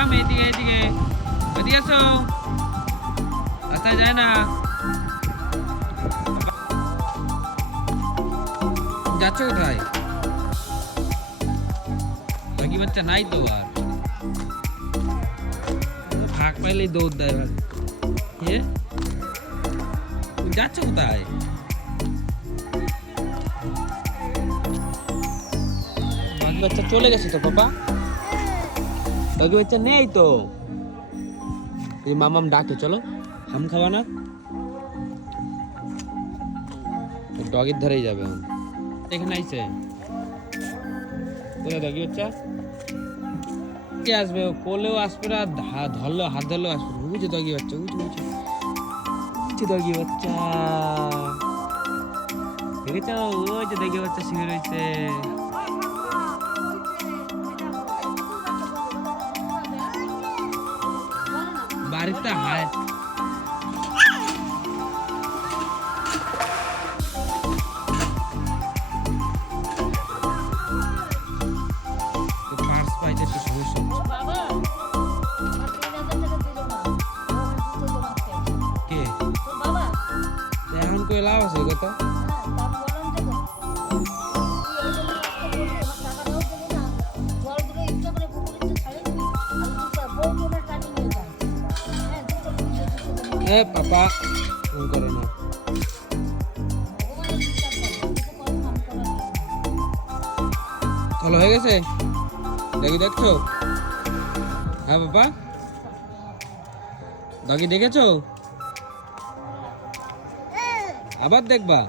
মামাম এইদিকে এইদিকে এদিকে আসো, রাস্তায় যায় না। যাচ্ছ কোথায়? বাকি বাচ্চা নাই তো আর, ফাঁক পাইলেই দৌড় দেয়। এবার যাচ্ছ কোথায়? বাকি বাচ্চা চলে গেছে তো পাপা, বাকি বাচ্চা নেই তো। এই মামাম ডাকে, চলো হাম খাওয়া না, ডগের ধারেই যাবে। এখানে আইছে কোথায় ডগি বাচ্চা? কে আসবে? কোলেও আসবে না, ধরলেও হাত ধরলেও আসবে না। বুঝে ডগি বাচ্চা, বুঝে বুঝে বুঝে ডগি বাচ্চা দেখেছ? ওই যে ডগি বাচ্চা শুয়ে রয়েছে। বাড়িতে হায় লাভ আছে কথা। পাপা ফোন করো না। চলো হয়ে গেছে, দেখি দেখছো? হ্যাঁ পাপা, বাকি দেখেছো? আবার দেখবা?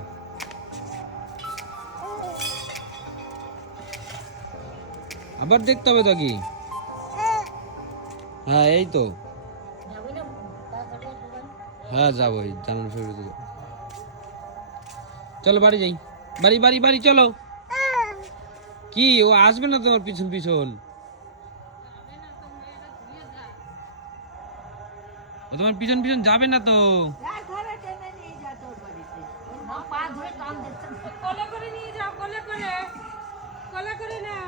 আবার দেখতে হবে তো কি? হ্যাঁ এই তো, হ্যাঁ যাবোই, জানান শুরু। চলো বাড়ি যাই, বাড়ি বাড়ি বাড়ি চলো। কি ও আসবে না তোমার পিছন পিছন? ও তোমার পিছন পিছন যাবে না তো। কোলে করে নিয়ে যাও, কোলে করে, কোলে করে নাও,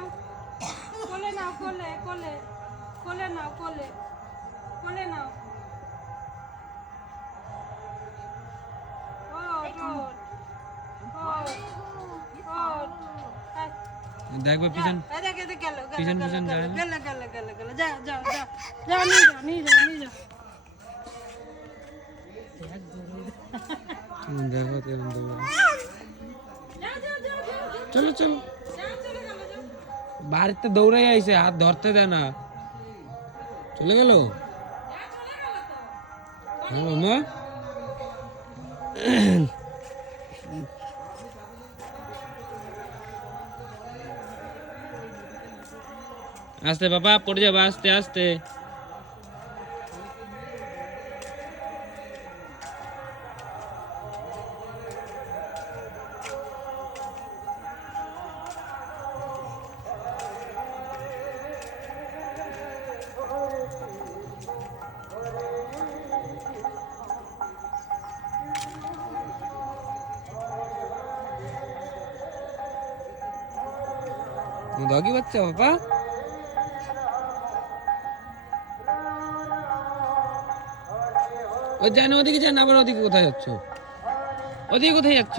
কোলে নাও, কোলে কোলে কোলে নাও, কোলে কোলে নাও। দেখবে পিছন পিছন পিছন যায় না। যাও যাও যাও যাও, নিয়ে যাও নিয়ে যাও নিয়ে যাও। দেখো চলো চলো, বাড়িতে দৌড়াই আইছে, হাত ধরতে দেয় না, চলে গেল। হ্যাঁ মামা, আস্তে বাবা, পড়ে যাবে, আস্তে আস্তে। ডগি বাচ্চা বাবা, ও জানো ওদিকে যান, আবার ওদিকে কোথায় যাচ্ছ? ওদিকে কোথায় যাচ্ছ?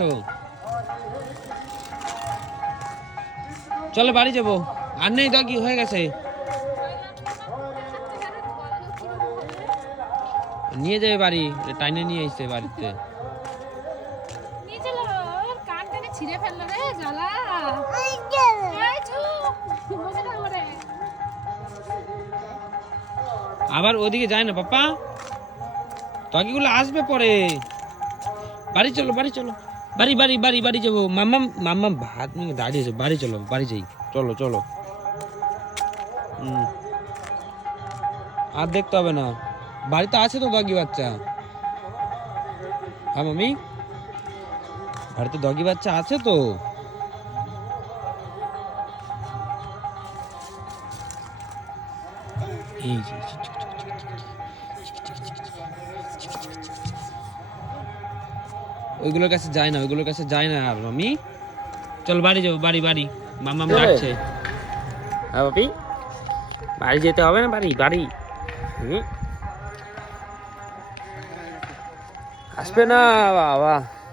চলো বাড়ি যাবো, আর নেই ডগি, হয়ে গেছে। নিয়ে যাবে বাড়ি, টাইনে নিয়ে আসছে বাড়িতে। ছিঁড়ে ফেললো রে, জ্বালা। আবার ওদিকে যায় না পাপা, ডগিগুলো আসবে পরে। বাড়ি চলো বাড়ি চলো, বাড়ি বাড়ি বাড়ি বাড়ি যাবো। মাম্মাম মাম্মাম ভাত নিয়ে দাঁড়িয়েছে, বাড়ি চলো বাড়ি যাই, চলো চলো। আর দেখতে হবে না, বাড়িতে আছে তো ডগি বাচ্চা। হ্যাঁ মামি, বাড়িতে ডগি বাচ্চা আছে তো। এই যে ওইগুলোর কাছে যায় না, ওইগুলোর কাছে যায় না আর মামি। চল বাড়ি যাবো, বাড়ি বাড়ি, মাম্মাম ডাকছে। হ্যাঁ বাপি, বাড়ি যেতে হবে না, বাড়ি বাড়ি। হুম। আসবে না বাবা।